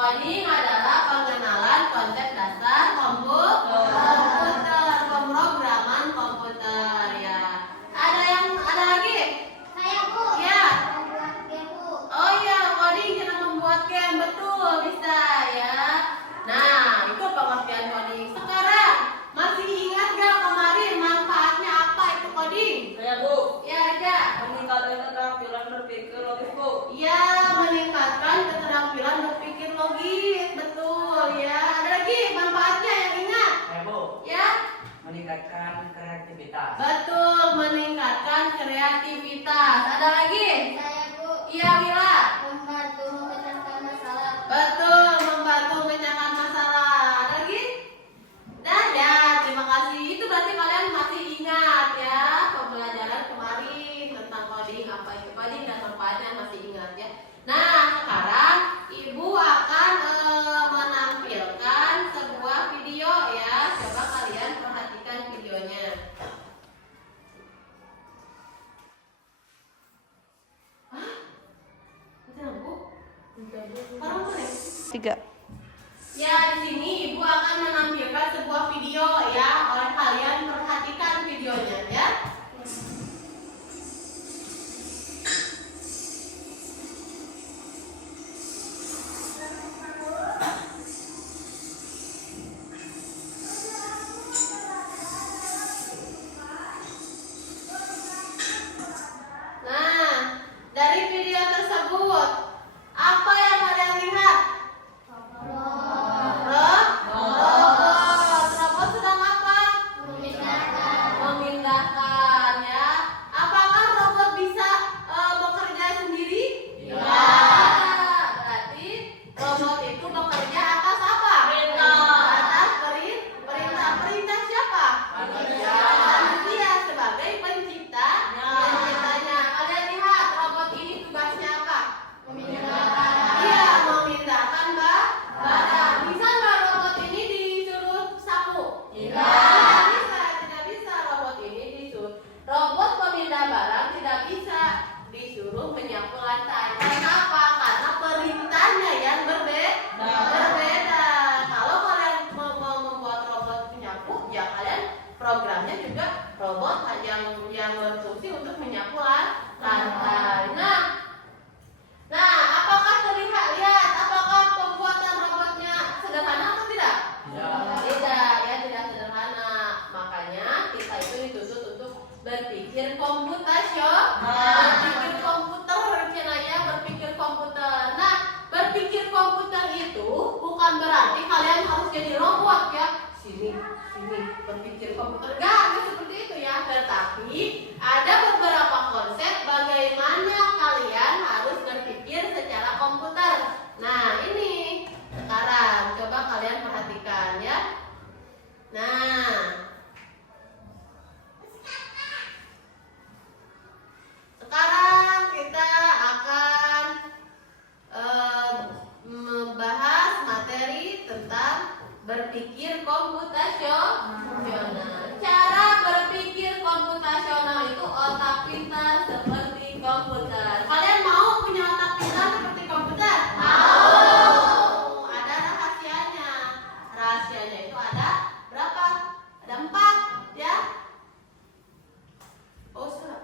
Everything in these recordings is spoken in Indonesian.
Coding adalah pengenalan konsep dasar komputer, pemrograman komputer ya. Ada lagi? Saya Bu. Ya. Membuat game Bu. Oh iya, coding kita membuat game, betul, bisa ya. Nah, itu pengertian coding. Sekarang masih ingat gak kemarin manfaatnya apa itu coding? Saya Bu. Ya, aja. Meningkatkan keterampilan berpikir logis Bu. Ya, meningkatkan keterampilan berpikir logis, betul ya. Ada lagi manfaatnya yang ingat? Saya Bu. Ya, Meningkatkan kreativitas. betul, meningkatkan kreativitas. Ada lagi? Saya Bu. Iya, Mila. Membantu memecahkan masalah. Betul, membantu memecahkan masalah. Ada lagi? Dah ya, terima kasih. Itu berarti kalian masih ingat ya pembelajaran kemarin tentang coding, apa itu coding dan manfaatnya masih ingat ya. Nah, sekarang Ibu akan menampilkan sebuah video ya. Coba kalian perhatikan videonya. Hah? Mati lampu? Parah boleh? 3. Ya, di sini Ibu akan menampilkan sebuah video ya. Oleh kalian perhatikan videonya ya. Nah, dari video tersebut apa yang kalian lihat? Robot sedang apa? Memindahkan ya. Apakah robot bisa bekerja sendiri? Ya. Berarti robot itu bekerja atas apa? Atas perintah. Perintah siapa? Manusia sebagai penciptanya. Kalian lihat robot ini tugasnya apa? Iya, memindahkan barang. Bisa nggak robot ini disuruh sapu? Tidak bisa robot ini disuruh. Robot pemindah barang tidak bisa disuruh menyapu lantai. Kenapa? Karena perintahnya yang berbeda. Kalau kalian mau membuat robot penyapu, ya kalian programnya juga robot yang berfungsi untuk menyapu lantai. Nah, apakah lihat apakah pembuatan robotnya sederhana atau tidak? Tidak, ya tidak sederhana. Makanya kita itu dituntut untuk berpikir berpikir komputer, rencananya berpikir komputer. Nah, berpikir komputer itu bukan berarti kalian harus jadi robot ya. Sini, berpikir komputer. Enggak seperti itu ya. Tetapi ada beberapa konsep bagaimana kalian harus berpikir secara komputer. Nah, ini sekarang coba kalian perhatikan ya. Nah, sekarang kita akan membahas materi tentang berpikir komputasional. Cara berpikir komputasional itu otak pintar seperti komputer. Kalian mau punya otak pintar seperti komputer? Mau. Ada rahasianya. Rahasianya itu ada berapa? Ada 4 ya. Oh, sudah.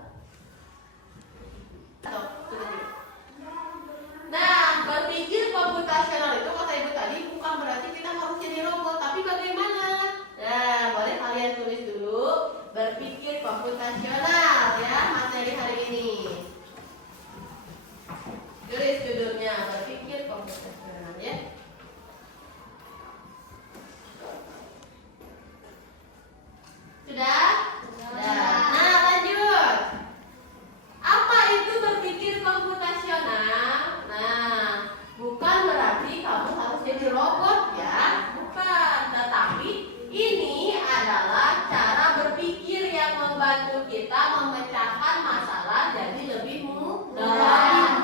Nah, berpikir komputasional itu kata Ibu tadi bukan berarti kita harus jadi robot, tapi bagaimana? Nah, boleh kalian tulis dulu berpikir komputasional ya materi hari ini. Tulis judulnya berpikir komputasional ya. Sudah? Nah, lanjut. Apa itu berpikir komputasional? Nah, bukan berarti kamu harus jadi robot ya, bukan. Tetapi ini adalah cara berpikir yang membantu kita memecahkan masalah jadi lebih mudah.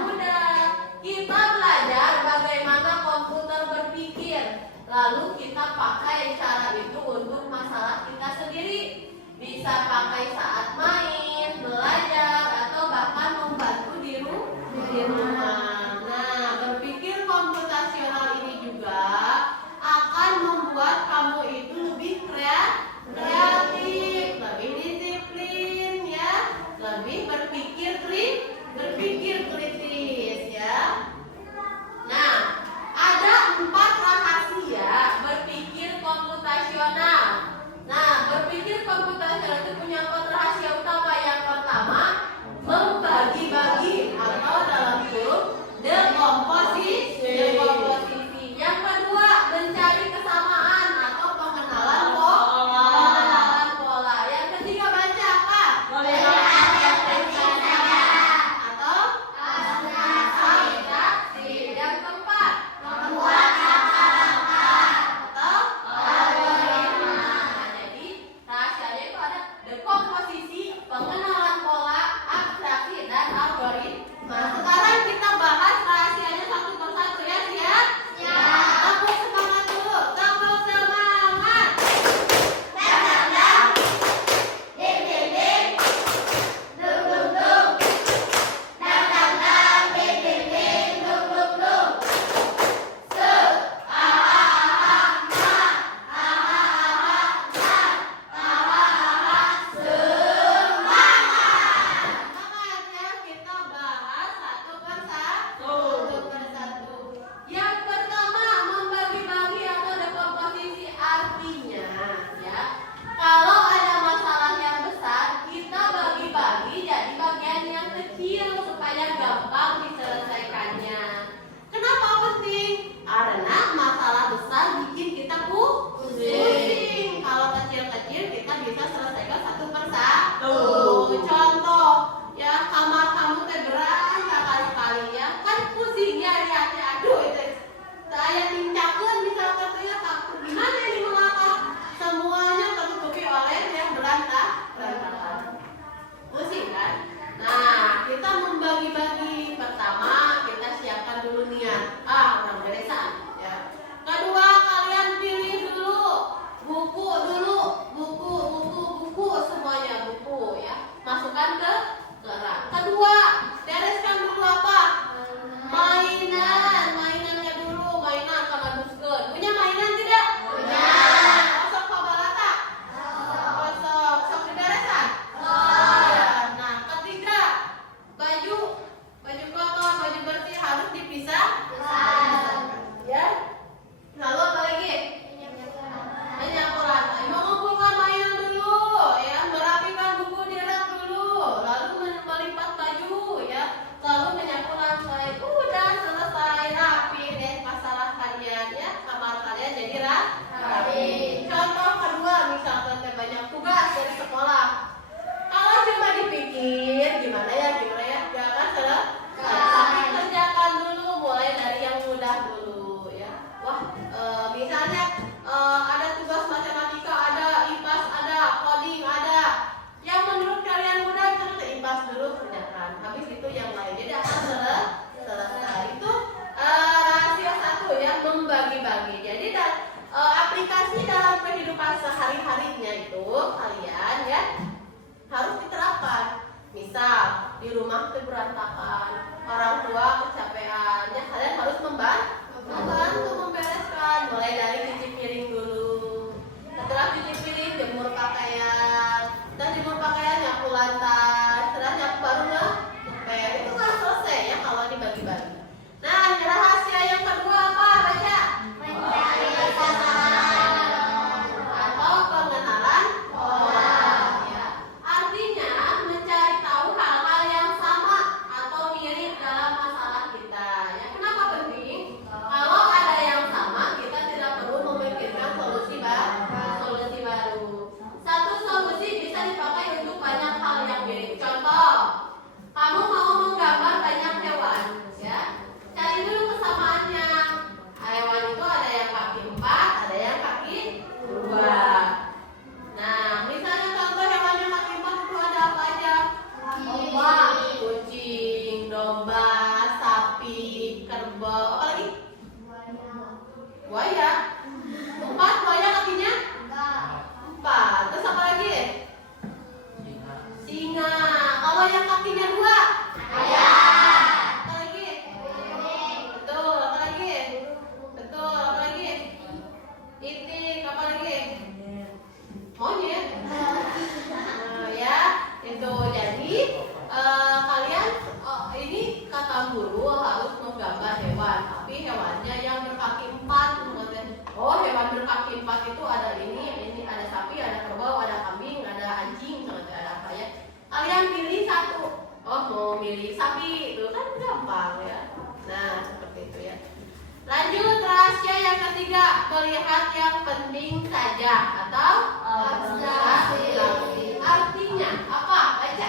Kita belajar bagaimana komputer berpikir, lalu kita pakai cara itu untuk masalah kita sendiri. Bisa pakai saat main, belajar, atau bahkan membantu di rumah. Nah, berpikir komputasional ini juga mudah dulu ya. Wah, misalnya ada tugas matematika, ada IPAS, ada coding, ada. Yang menurut kalian mudah itu IPAS dulu kerjakan. Habis itu yang lain. Jadi akan selesai. Itu rahasia satu ya, membagi-bagi. Jadi aplikasi dalam kehidupan sehari-harinya itu kalian ya harus diterapkan. Misal di rumah itu berantakan, orang tua kecapean, ya kalian harus membantu membereskan. Mulai dari cuci piring dulu. Setelah cuci piring jemur pakaian. Setelah jemur pakaian nyapu lantai. Setelah nyapu baru ngepel. Itu kan selesai ya kalau dibagi-bagi. Nah, rahasia yang kedua apa? Baca. Mencari kesalahan. Atau pengenalan orang ya. Artinya mencari tahu hal-hal yang sama atau mirip dalam masalah kita ya. Kenapa penting? Kalau ada yang sama kita tidak perlu memikirkan solusi baru. Satu solusi bisa dipakai untuk banyak hal yang mirip. Contoh, kamu mau menggambar banyak hewan ya. Cari dulu kesamaannya. Hewan itu ada yang kaki 4, ada yang kaki 2. Nah, misalnya contoh hewan yang kaki 4 itu ada apa aja? Kucing, domba, sapi, kerbau, apa lagi? Buaya. 4 buaya kakinya? 4. Terus apa lagi? Singa. Kalau yang kakinya 2? Apa lagi? Betul, apa lagi? Betul, apa lagi? Itik, apa lagi? Monyet. Ya, itu. Jadi kalian ini kata guru harus menggambar hewan, tapi hewannya yang berkaki 4. Oh, hewan berkaki 4 itu ada ini ada sapi, ada kerbau, ada kambing, ada anjing, ada apa ya? Kalian pilih satu. Oh, mau milih sapi, itu kan gampang ya. Nah, seperti itu ya. Lanjut rahasia yang ketiga, melihat yang penting saja atau abstraksi. Artinya apa? Baca.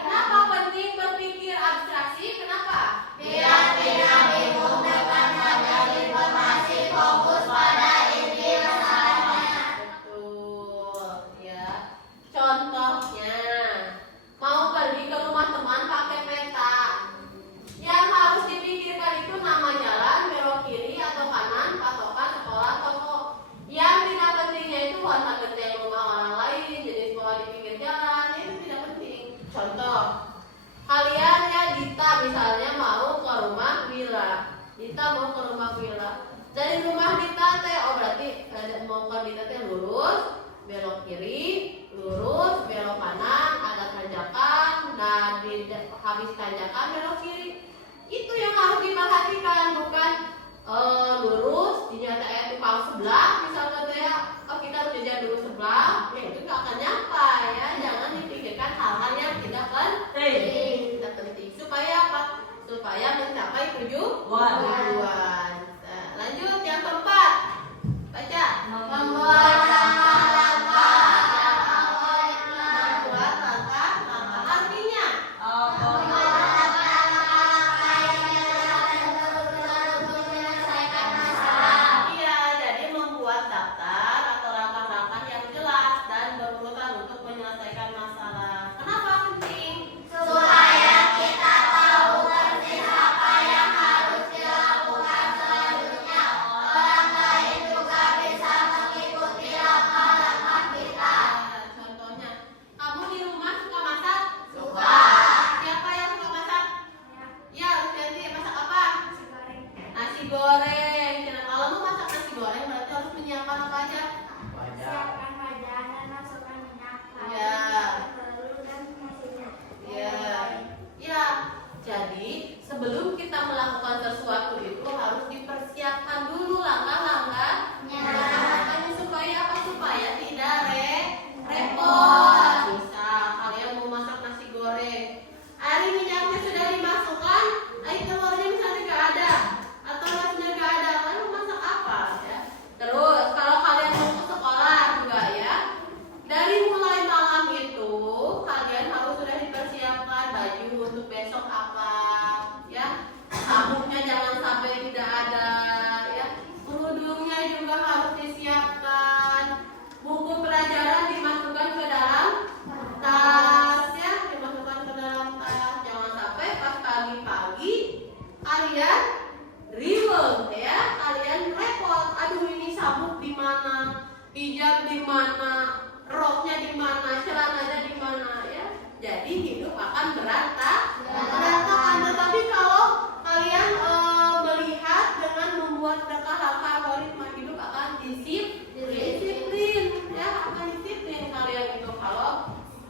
Kenapa penting berpikir abstraksi? Kenapa? Betul ya. Contohnya mau pergi ke rumah teman pakai peta. Yang harus dipikirkan itu nama jalan, belok kiri atau kanan, patokan sekolah, toko. Yang tidak pentingnya itu warna genteng rumah orang lain, jenis sekolah di pinggir jalan, itu tidak penting. Contoh, kalian ya Dita misalnya mau ke rumah Wila. Dita mau ke rumah Wila. Dari rumah Dita teh, oh berarti mau ke Dita teh lurus, belok kiri, lurus, belok kanan, ada tanjakan, dan habis tanjakan belok kiri. Itu yang harus diperhatikan, bukan lurus, ternyata tukang sebelah, misalnya ya, kita harus jajan dulu sebelah, ya itu nggak akan nyampe ya. Jangan dipikirkan hal-hal yang tidak penting, supaya apa? Supaya mencapai tujuan. Nah, lanjut yang keempat, baca. Membuat langkah. Artinya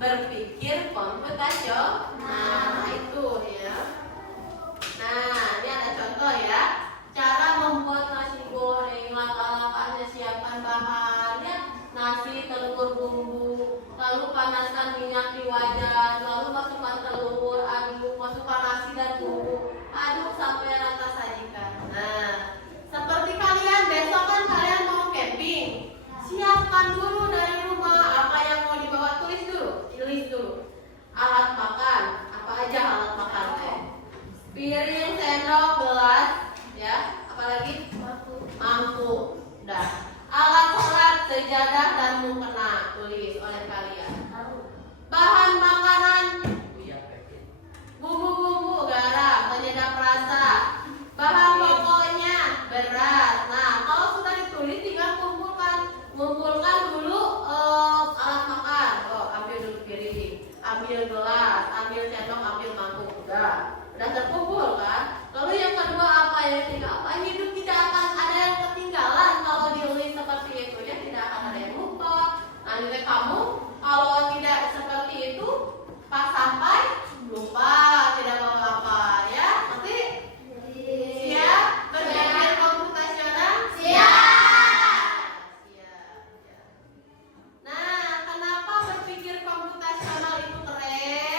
berpikir komputasional. Nah, itu ya. Nah, ini ada contoh ya. Cara membuat nasi goreng. Langkah-langkahnya, siapkan bahannya. Nasi, telur, bumbu. Lalu panaskan minyak di wajan. Lalu masukkan telur, aduk, masukkan nasi dan bumbu. Aduk sampai rata, sajikan. Nah, seperti kalian besok kan kalian mau camping. Siapkan dulu dari rumah apa yang mau dibawa, tulis dulu. Alat makan, apa aja alat makannya? Piring, sendok, gelas, ya. Apalagi? Mangkuk. Udah. Alat sholat, sejadah dan mukena, tulis oleh kalian. Bahan makanan, bumbu-bumbu, garam, penyedap rasa. Bahan pokoknya beras. Nah, kalau sudah ditulis tinggal kumpulkan dulu alat makan. Oh, ambil dulu piring, ambil gelas, ambil sendok, ambil mangkuk. Udah terkumpul kan? Lalu yang kedua apa ya? Apa hidup tidak akan ada yang ketinggalan kalau ditulis seperti itu ya, tidak akan ada yang lupa. Nah, nilai kamu kalau tidak seperti itu pas sampai lupa, tidak mau apa ya. Nanti siap berpikir komputasional? Siap. Nah, kenapa berpikir komputasional itu keren?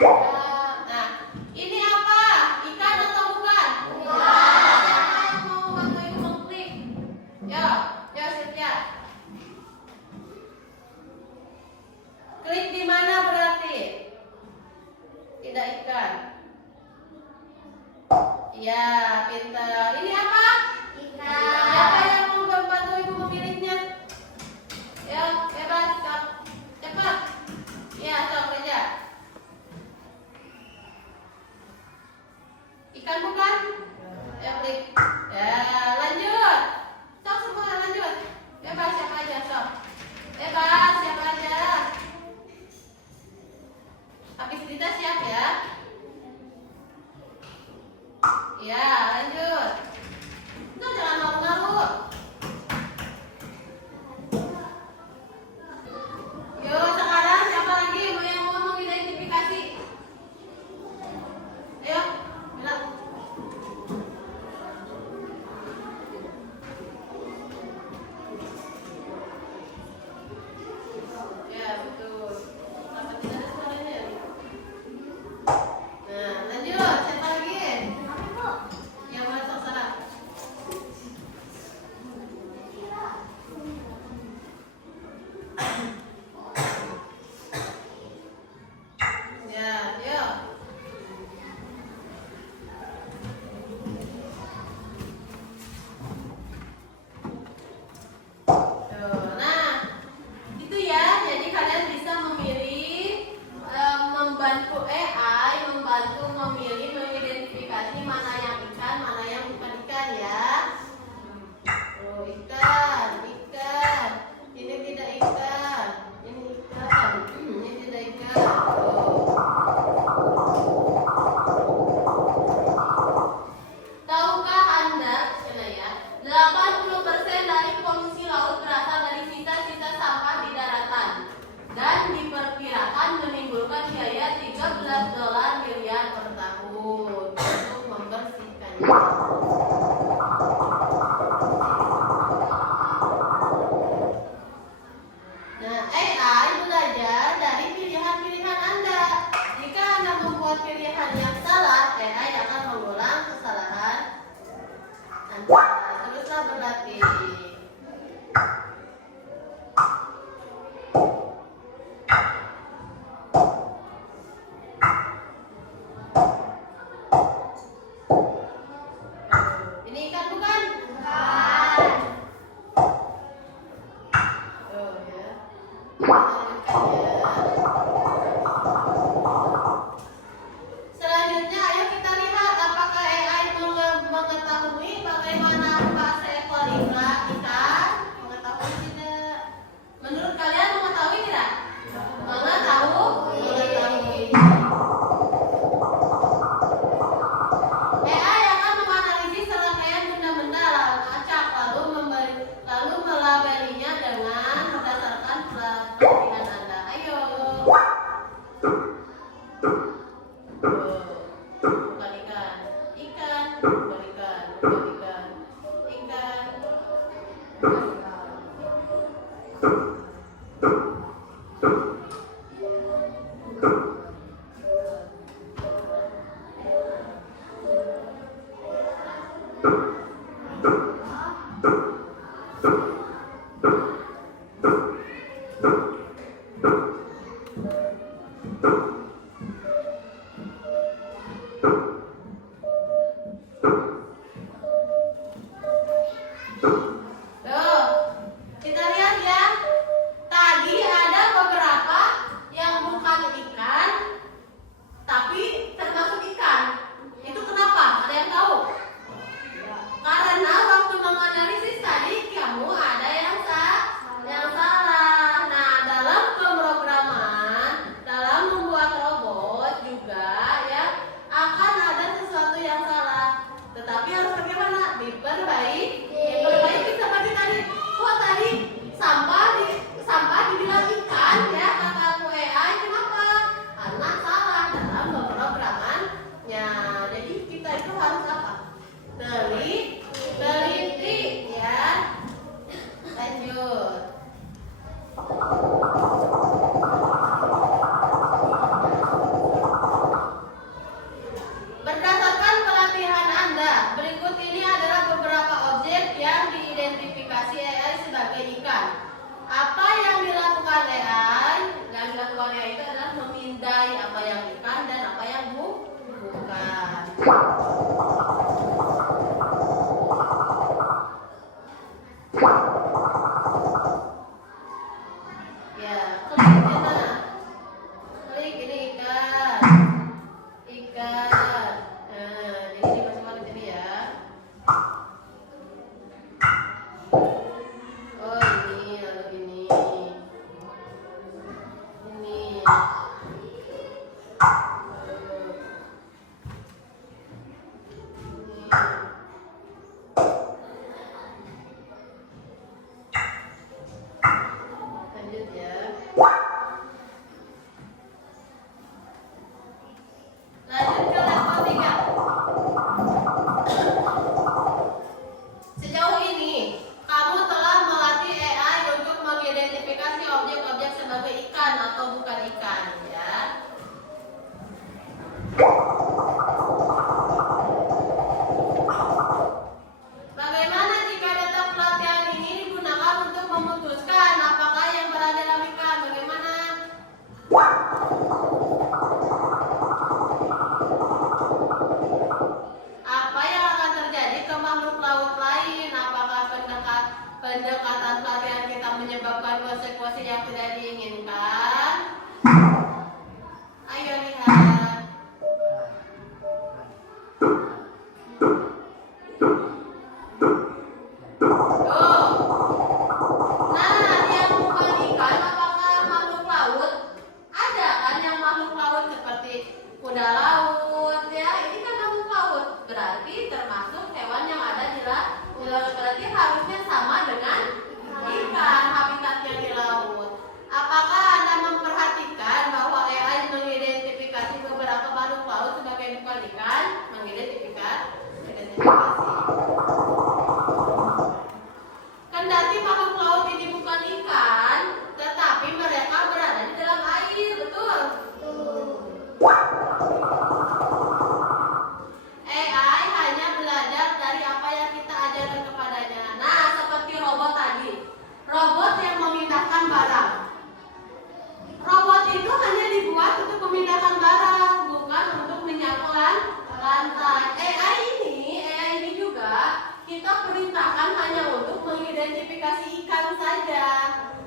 Nah, ini apa? Ikan atau bukan? Bukan. Siapa yang mau bantu ibu mengklik? Yo, yo Cynthia. Klik di mana berarti? Tidak ikan. Ya, pintar. Ini apa? Siapa yang mau membantu ibu memilihnya? Ya, bebas, stop. Cepat. Ya, stop kerja. Ikan bukan? Ya, klik. Ya, lanjut. Stop semua, lanjut. Bebas, siapa aja, stop. Bebas, siapa aja. Habis cerita siap ya. Ya, lanjut. Nah, jangan ngaruh-ngaruh. Yuk, sekarang siapa lagi yang mau mengidentifikasi? Ayo, bilang. Ya, betul. Kenapa tidak ada suaranya? Nah, lanjut. Siapa lagi? Yang mana terserah? Ya, yuk. Tuh, nah, itu ya. Jadi kalian bisa memilih, membantu AI, membantu memilih, mengidentifikasi mana yang ikan, mana yang bukan ikan ya. Oh, ikan, ikan. Ini tidak ikan. Ini ikan. Ini tidak ikan. Tahukah Anda, ya, 80% dari polusi laut berasal dari sisa-sisa sampah di daratan dan diperkirakan menimbulkan biaya $13 miliar per tahun untuk membersihkannya. Nah, AI belajar dari pilihan-pilihan Anda. Jika Anda membuat pilihan yang salah, AI akan mengulang kesalahan Anda. Teruslah berlatih. Ini ikan bukan? Oh ya. Lanjutkan ya. Selanjutnya, ayo kita lihat apakah AI mengetahui bagaimana rupa seekor ikan. Mengetahui tidak? Menurut kalian mengetahui tidak? Mengetahui. AI akan menganalisis serangkaian benda-benda acak lalu melabelinya dengan berdasarkan pilihan Anda. Ayo. Bukan ikan. Ikan, bukan ikan. Bukan ikan. Ikan. Bukan kuda laut ya, ini kan makhluk laut, berarti termasuk hewan yang ada di laut, berarti harusnya sama dengan ikan habitatnya di laut. Apakah Anda memperhatikan bahwa AI mengidentifikasi beberapa makhluk laut sebagai bukan ikan? Identifikasi. Kendati makhluk laut ini bukan ikan, tetapi mereka berada di dalam air, betul? AI hanya belajar dari apa yang kita ajarkan kepadanya. Nah, seperti robot tadi, robot yang memindahkan barang. Robot itu hanya dibuat untuk memindahkan barang, bukan untuk menyapu lantai. AI ini juga kita perintahkan hanya untuk mengidentifikasi ikan saja.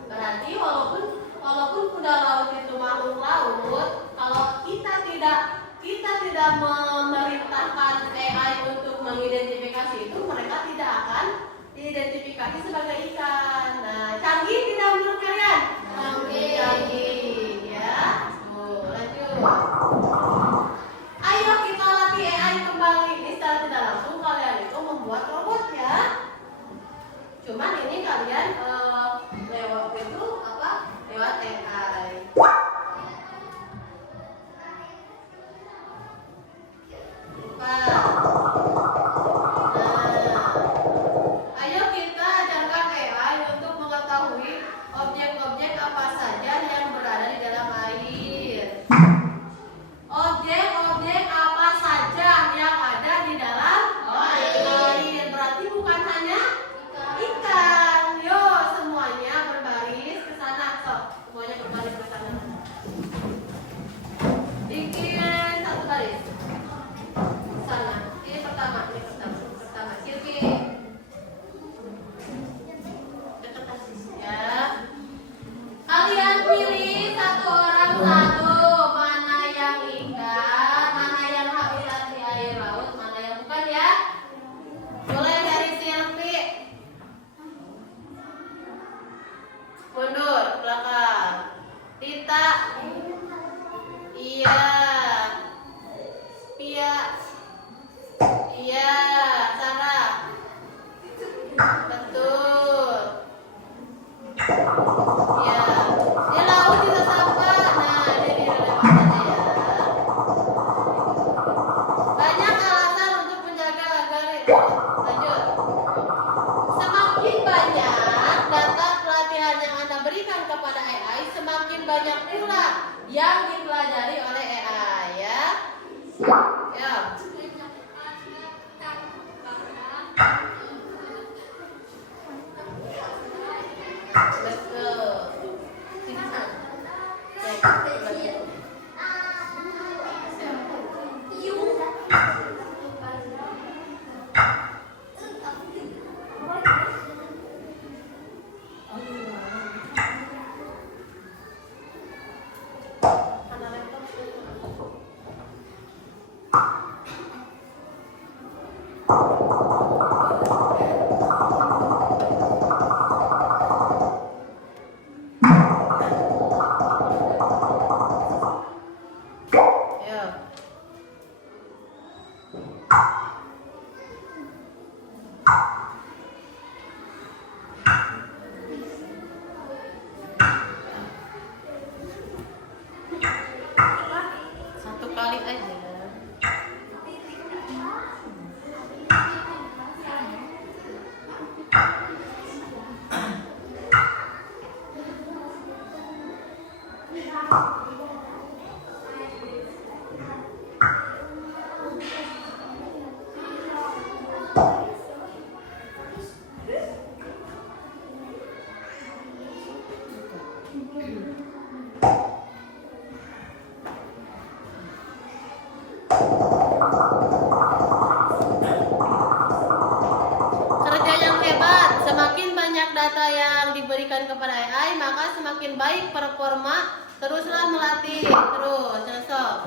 Berarti walaupun kuda laut itu makhluk laut, kalau kita tidak memerintahkan AI untuk mengidentifikasi itu, mereka tidak akan diidentifikasi sebagai ikan. Nah, canggih tidak menurut kalian? Canggih, ya. Lanjut. Ayo kita latih AI kembali. Ini secara tidak langsung kalian itu membuat robot ya. Cuman ini kalian lewat itu apa? Lewat AI. Ayo kita ajarkan AI untuk mengetahui objek-objek apa saja yang berada di dalam air. Objek-objek apa saja yang ada di dalam air. Berarti bukan hanya ikan. Yo, semuanya berbaris ke sana. So, semuanya berbaris ke sana. Bikin satu baris. Sana. Ini pertama. Silvi. Ya. Kalian pilih satu orang satu. Mana yang ikan, mana yang habitat di air laut, mana yang bukan ya. Mulai dari Silvi. Mundur belakang. Tita. Iya. Pia. Iya. Sarah. Betul. Iya. Di laut kita sapa. Nah, ini lewat sana ya. Banyak alasan untuk menjaga agar lanjut. Semakin banyak data pelatihan yang Anda berikan kepada AI, semakin banyak pula yang dipelajari oleh AI ya. Ya. Betul. Sini sana. Satu kali aja. Kerja yang hebat. Semakin banyak data yang diberikan kepada AI, maka semakin baik performa. Teruslah melatih. Terus, besok.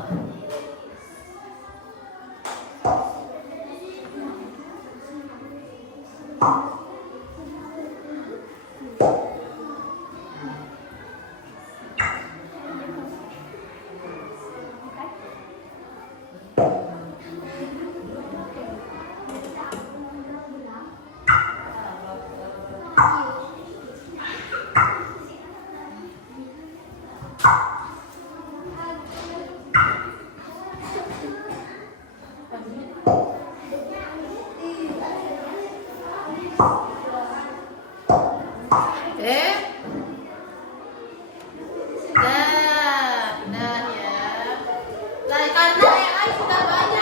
sudah banyak